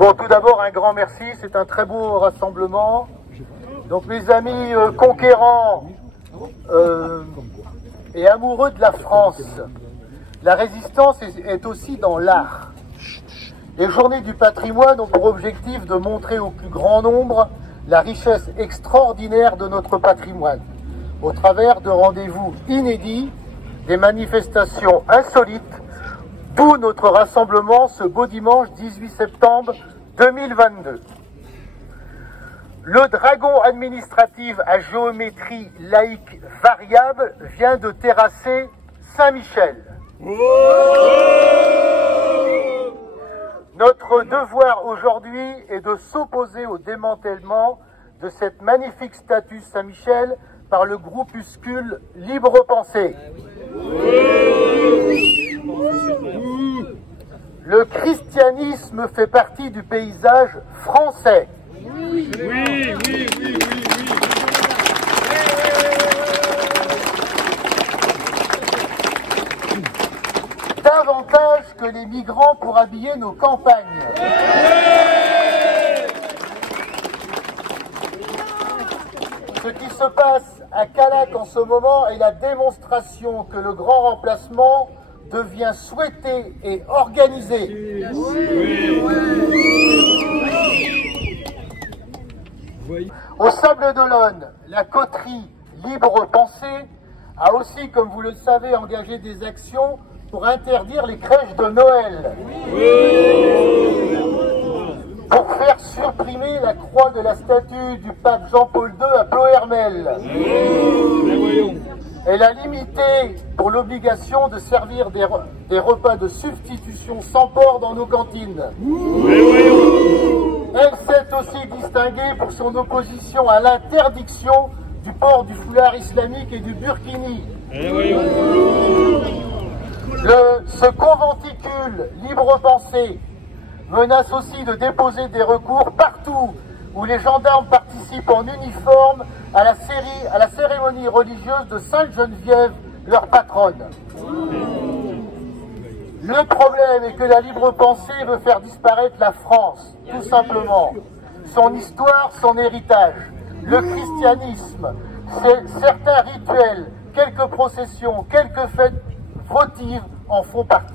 Bon, tout d'abord, un grand merci. C'est un très beau rassemblement. Donc, mes amis conquérants et amoureux de la France, la résistance est aussi dans l'art. Les Journées du patrimoine ont pour objectif de montrer au plus grand nombre la richesse extraordinaire de notre patrimoine, au travers de rendez-vous inédits, des manifestations insolites, d'où notre rassemblement ce beau dimanche 18 septembre 2022. Le dragon administratif à géométrie laïque variable vient de terrasser Saint-Michel. Notre devoir aujourd'hui est de s'opposer au démantèlement de cette magnifique statue Saint-Michel par le groupuscule Libre Pensée. Le christianisme fait partie du paysage français. Oui. Davantage que les migrants pour habiller nos campagnes. Ce qui se passe à Callac en ce moment est la démonstration que le grand remplacement devient souhaité et organisé. Au Sable d'Olonne, la coterie Libre Pensée a aussi, comme vous le savez, engagé des actions pour interdire les crèches de Noël. Pour faire supprimer la croix de la statue du pape Jean-Paul II à Ploërmel. Elle a limité pour l'obligation de servir des repas de substitution sans porc dans nos cantines. Elle s'est aussi distinguée pour son opposition à l'interdiction du port du foulard islamique et du burkini. Ce conventicule Libre Pensée menace aussi de déposer des recours partout où les gendarmes participent en uniforme à la cérémonie religieuse de Sainte-Geneviève, leur patronne. Le problème est que la Libre Pensée veut faire disparaître la France, tout simplement. Son histoire, son héritage, le christianisme, certains rituels, quelques processions, quelques fêtes votives en font partie.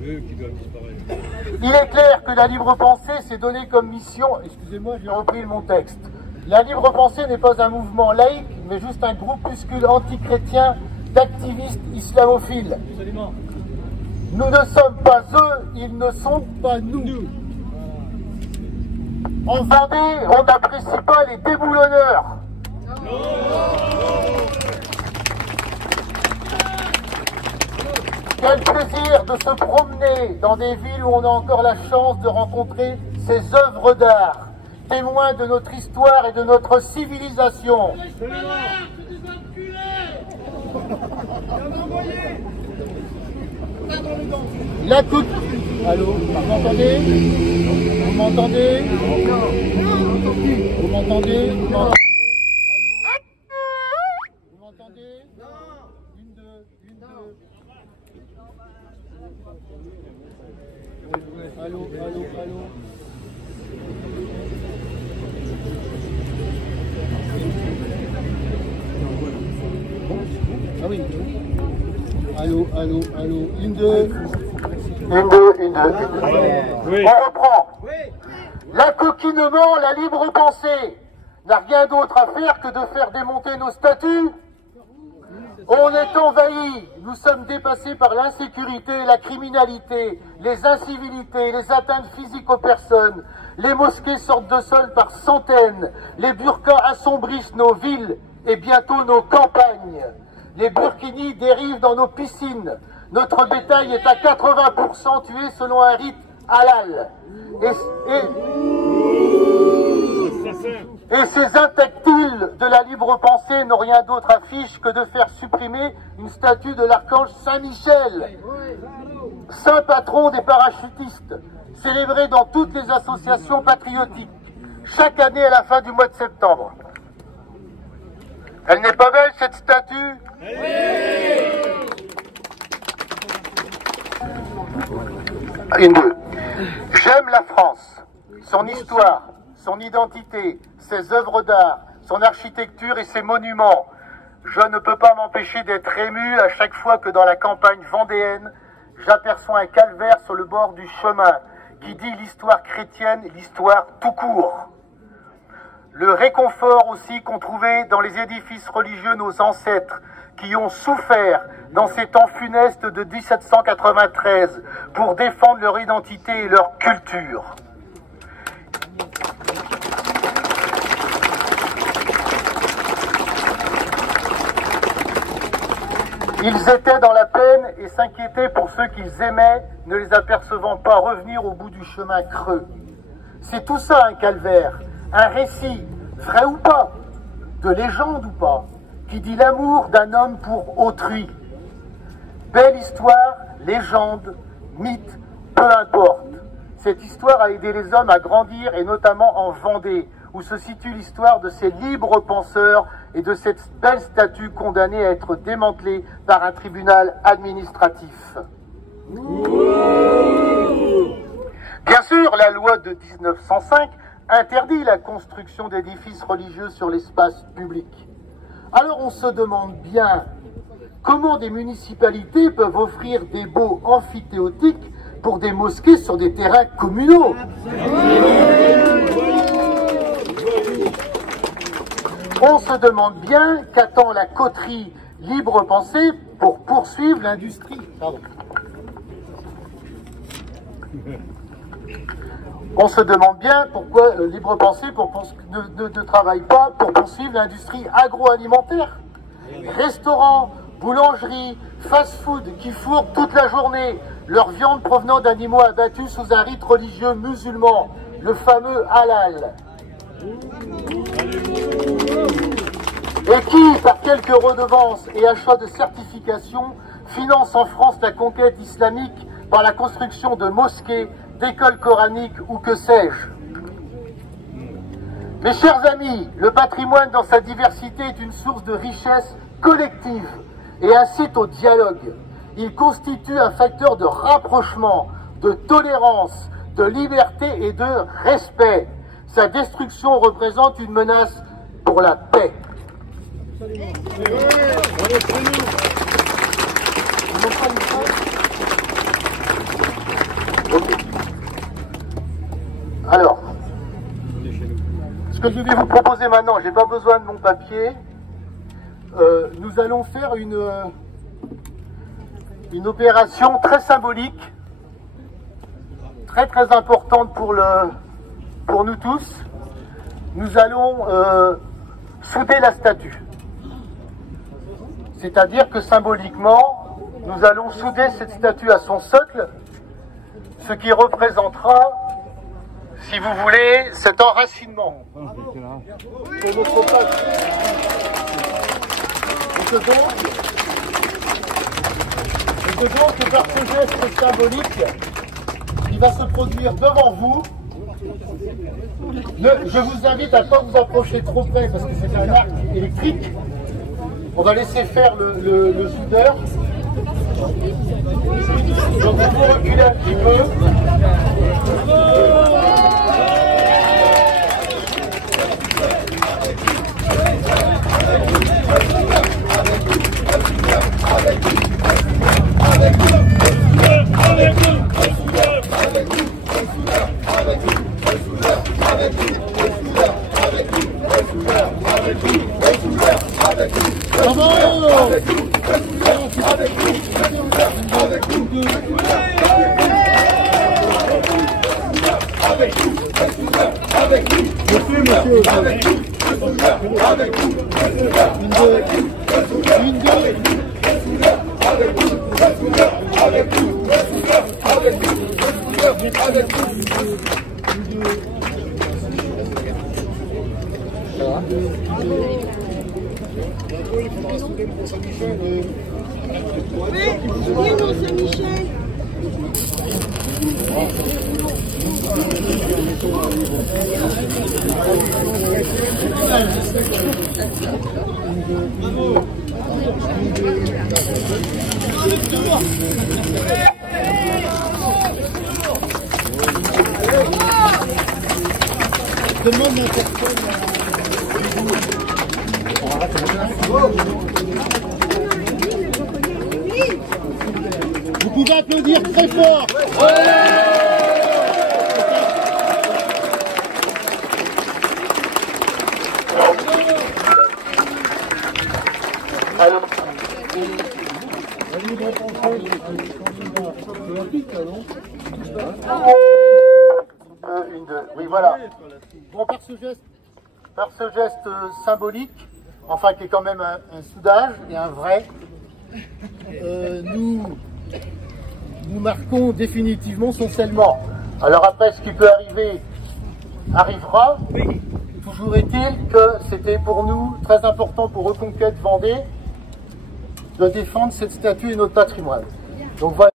Il est clair que la Libre Pensée s'est donnée comme mission, excusez-moi, j'ai repris mon texte. La Libre Pensée n'est pas un mouvement laïque, mais juste un groupuscule antichrétien d'activistes islamophiles. Absolument. Nous ne sommes pas eux, ils ne sont pas nous. En Vendée, on n'apprécie pas les déboulonneurs. Quel plaisir de se promener dans des villes où on a encore la chance de rencontrer ces œuvres d'art, témoins de notre histoire et de notre civilisation. La coupe. Allô, vous m'entendez? Vous m'entendez? Vous m'entendez? Vous m'entendez? Une, deux. Allô. Ah oui. Allô. Une, deux. Oui. On reprend. Oui. L'accoquinement, la Libre Pensée n'a rien d'autre à faire que de faire démonter nos statues. On est envahis, nous sommes dépassés par l'insécurité, la criminalité, les incivilités, les atteintes physiques aux personnes. Les mosquées sortent de sol par centaines, les burkas assombrissent nos villes et bientôt nos campagnes. Les burkinis dérivent dans nos piscines. Notre bétail est à 80% tué selon un rite halal. Et ces intactiles de la Libre Pensée n'ont rien d'autre à fiche que de faire supprimer une statue de l'archange Saint-Michel, saint patron des parachutistes, célébré dans toutes les associations patriotiques, chaque année à la fin du mois de septembre. Elle n'est pas belle cette statue? Une, deux. J'aime J'aime la France, son histoire, son identité, ses œuvres d'art, son architecture et ses monuments. Je ne peux pas m'empêcher d'être ému à chaque fois que dans la campagne vendéenne, j'aperçois un calvaire sur le bord du chemin qui dit l'histoire chrétienne, l'histoire tout court. Le réconfort aussi qu'on trouvait dans les édifices religieux nos ancêtres qui ont souffert dans ces temps funestes de 1793 pour défendre leur identité et leur culture. Ils étaient dans la peine et s'inquiétaient pour ceux qu'ils aimaient, ne les apercevant pas revenir au bout du chemin creux. C'est tout ça un calvaire, un récit, vrai ou pas, de légende ou pas, qui dit l'amour d'un homme pour autrui. Belle histoire, légende, mythe, peu importe. Cette histoire a aidé les hommes à grandir et notamment en Vendée, où se situe l'histoire de ces libres penseurs et de cette belle statue condamnée à être démantelée par un tribunal administratif. Bien sûr, la loi de 1905 interdit la construction d'édifices religieux sur l'espace public. Alors on se demande bien comment des municipalités peuvent offrir des baux amphithéotiques pour des mosquées sur des terrains communaux. On se demande bien qu'attend la coterie Libre Pensée pour poursuivre l'industrie. On se demande bien pourquoi Libre Pensée ne travaille pas pour poursuivre l'industrie agroalimentaire. Restaurants, boulangeries, fast-food qui fourrent toute la journée leur viande provenant d'animaux abattus sous un rite religieux musulman, le fameux halal. Et qui, par quelques redevances et achats de certifications, finance en France la conquête islamique par la construction de mosquées, d'écoles coraniques ou que sais-je. Mes chers amis, le patrimoine dans sa diversité est une source de richesse collective et incite au dialogue. Il constitue un facteur de rapprochement, de tolérance, de liberté et de respect. Sa destruction représente une menace pour la paix. Alors, ce que je vais vous proposer maintenant, j'ai pas besoin de mon papier. Nous allons faire une opération très symbolique, très importante pour nous tous. Nous allons souder la statue. C'est-à-dire que symboliquement, nous allons souder cette statue à son socle, ce qui représentera, si vous voulez, cet enracinement pour notre peuple. Et que donc, par ce geste symbolique, il va se produire devant vous. Je vous invite à ne pas vous approcher trop près parce que c'est un arc électrique. On va laisser faire le soudeur. Donc vous pouvez reculer un petit peu. Oui, non, Saint-Michel. Je demande à personne. Vous pouvez applaudir très fort. Alors, oui, voilà. Bon, par ce geste symbolique, enfin qui est quand même un soudage et un vrai, nous marquons définitivement son scellement. Alors après, ce qui peut arriver, arrivera. Toujours est-il que c'était pour nous très important pour Reconquête Vendée de défendre cette statue et notre patrimoine. Donc voilà.